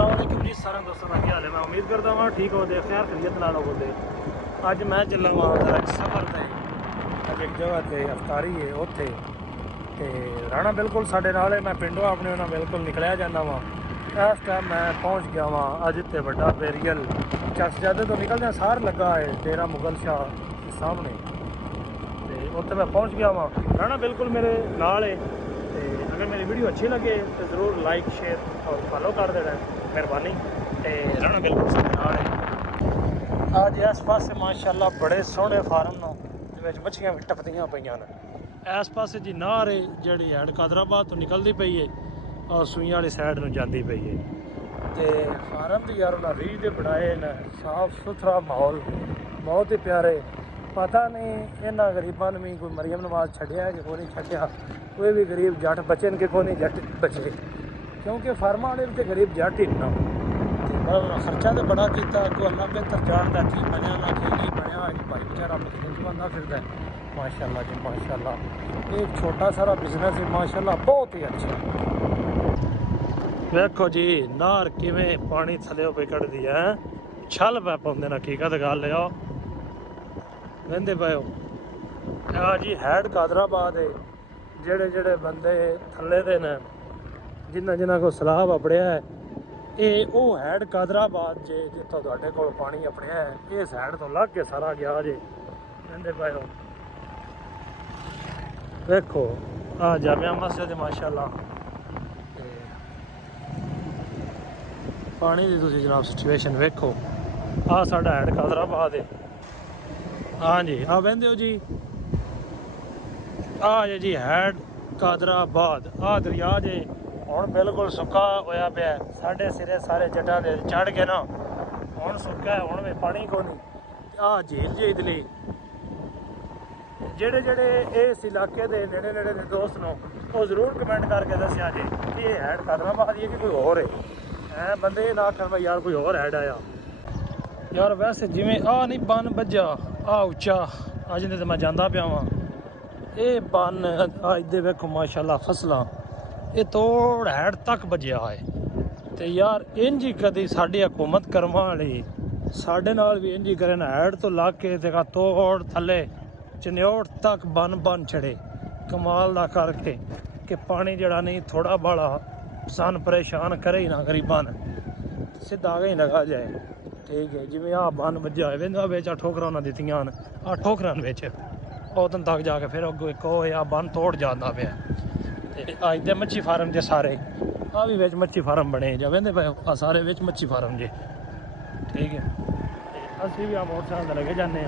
अस्सलाम वालेकुम जी सारे दोस्तों का क्या हाल है। मैं उम्मीद करता हूँ ठीक हो दे खैर खरीत नाल हो दे। अज मैं चला वहाँ जरा एक सफ़र से अज एक जगह पर अफ्तारी है उत्थे ते रहना बिल्कुल साढ़े नाल है। मैं पिंडों अपने उन्हें बिल्कुल निकलिया जाना वा। इस टाइम मैं पहुँच गया वहाँ अज ते बड़ा बेरियल चर्चजादे तो निकलने सार लगा है डेरा मुगल शाह के सामने तो उत्थे मैं पहुँच गया वहाँ। रहना बिल्कुल मेरे नाल है। अगर मेरी वीडियो अच्छी लगे तो ज़रूर लाइक शेयर और फॉलो कर देना मेहरबानी। तो रहना बिल्कुल साढ़े नाल है। अज इस पास माशाल्लाह बड़े सोहने फार्म ने मच्छियां भी टपदियां पईयां ने। इस पास जी नार है जी हैड कादराबाद तो निकलती पई है और सुइयां वाली साइड में जाती पई है। तो फार्म भी यार उन्हें रीझ दे बनाए न साफ सुथरा माहौल बहुत ही प्यारे। पता नहीं इन्होंने गरीबों ने भी कोई मरियम नवाज छड्या है कि कोई नहीं छड्या। कोई भी गरीब जट बचे कि कोई नहीं जट बचे क्योंकि फार्मा वाले भी तो गरीब जट ही ना। खर्चा तो बड़ा किया कोई अल्लाह बेहतर जानता की बनया ना की नहीं बनया। भाई बेचारा मशीन बनना फिरदा है माशाल्लाह जी माशाल्लाह। एक छोटा सारा बिजनेस है माशाल्लाह बहुत ही अच्छा। देखो जी नार किवें पानी थले पे कढ़दी है छल पै पाउंदे ने। हकीकत गल है वेंदे पे हो जी हैड कादराबाद है। जेड़े जेड़े बंदे थले दे ने जिन्ना जिन्ना को सलाह अपड़िया है ये वो हैड कादराबाद जे जितों तुहाडे कोल पानी अपड़िया है इस हैड तो लग के सारा गया जे वेंदे पे हो। देखो आ जामिया मस्जिद माशाल्लाह पानी की तुसीं जनाब सिचुएशन वेखो। आ साडा हैड कादराबाद है। हाँ जी आ वेंदे हो जी आ जी हैड कादराबाद आ दरिया जे हुण बिल्कुल सुक्का होया पिया साढ़े सिरे सारे जटां दे चढ़ के ना हुण सुक्का है हुण में पानी को नहीं। आ झील जी इदली जेड़े जेड़े इस इलाके दे नेड़े नेड़े दे दोस्त नो वो जरूर कमेंट करके दस्या जे कि ये हैड कादराबाद है कि कोई होर है। बंदे ना आखन भाई यार कोई होर हैड आया यार। वैसे जिमें आ नहीं बन बज्जा आ उच्चा अज तो मैं जांदा पिया वां ये बन इधर वेखो माशाल्लाह फसलां ये तोड़ हैड तक बजया है। तो यार इंज ही कदी साडी हुकूमत करवा वाली साडे नाल भी इंज ही करे ना हैड तो ला के देखा तोड़ थले चन्योड़ तक बन बन छड़े कमाल दा करके कि पानी जड़ा नहीं थोड़ा बड़ा सन परेशान करे ही ना गरीबां ने सीधा आगे ही लगा जाए। ठीक है जिमें आ बन बज्जा है वेंदा बिच ठोकरां उन्हां दित्तियां न आ ठोकरां बिच उदन तक जाके फिर अगो एक आ बन तोड़ जाता पाया। अज दे मच्छी फार्म जे सारे आ भी बिच मच्छी फार्म बने जा वेंदे पे आ सारे बिच मच्छी फार्म जे। ठीक है असीं भी आ मोटरसाइकिल लगे जाने